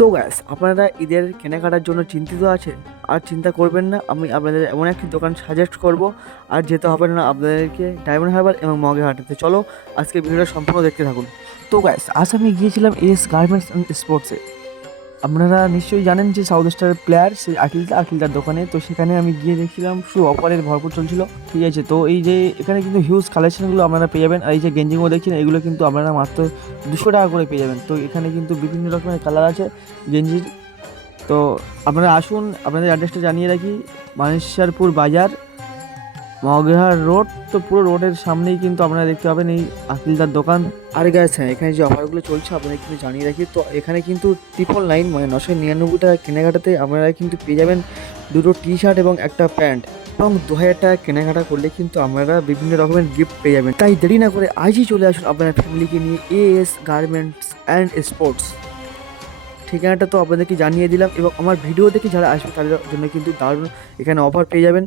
তো গ্যাস আপনারা ঈদের কেনাকাটার জন্য চিন্তিত আছে আর চিন্তা করবেন না, আমি আপনাদের এমন একটি দোকান সাজেস্ট করব। আর যেতে হবে না আপনাদেরকে ডায়মন্ড হারবার এবং মগে হাটাতে চলো আজকে ভিডিওটা সম্পূর্ণ দেখতে থাকুন। তো গ্যাস আজ আমি গিয়েছিলাম এস গার্মেন্টস অ্যান্ড স্পোর্টসে আপনারা নিশ্চয়ই জানেন যে সাউথ স্টার প্লেয়ার সেই আকিলদা, আকিলদার দোকানে। তো সেখানে আমি গিয়ে দেখছিলাম শু অফারের ভরপুর চলছিল। ঠিক আছে, তো এই যে এখানে কিন্তু হিউজ কালেকশনগুলো আপনারা পেয়ে যাবেন। আর এই যে গেঞ্জিগুলো দেখছেন, এগুলো কিন্তু আপনারা মাত্র দুশো টাকা করে পেয়ে যাবেন। তো এখানে কিন্তু বিভিন্ন রকমের কালার আছে গেঞ্জির। তো আপনারা আসুন, আপনাদের অ্যাড্রেসটা জানিয়ে রাখি। মানেশ্বরপুর বাজার মগেহার রোড, তো পুরো রোডের সামনেই কিন্তু আপনারা দেখতে পাবেন এই আকিলদার দোকান। আর গ্যাস হ্যাঁ এখানে যে অফারগুলো চলছে, আপনাদের কিন্তু জানিয়ে রাখি, তো এখানে কিন্তু ট্রিপল নাইন মানে নশো নিরানব্বই টাকা কেনাকাটাতে আপনারা কিন্তু পেয়ে যাবেন দুটো টি শার্ট এবং একটা প্যান্ট। এবং দু হাজার টাকা কেনাকাটা করলে কিন্তু আপনারা বিভিন্ন রকমের গিফট পেয়ে যাবেন। তাই দেরি না করে আজই চলে আসুন আপনার ফ্যামিলিকে নিয়ে A S garments and sports ঠিকানাটা তো আপনাদেরকে জানিয়ে দিলাম, এবং আমার ভিডিও দেখে যারা আসবে, তাদের জন্য কিন্তু দারুণ এখানে অফার পেয়ে যাবেন।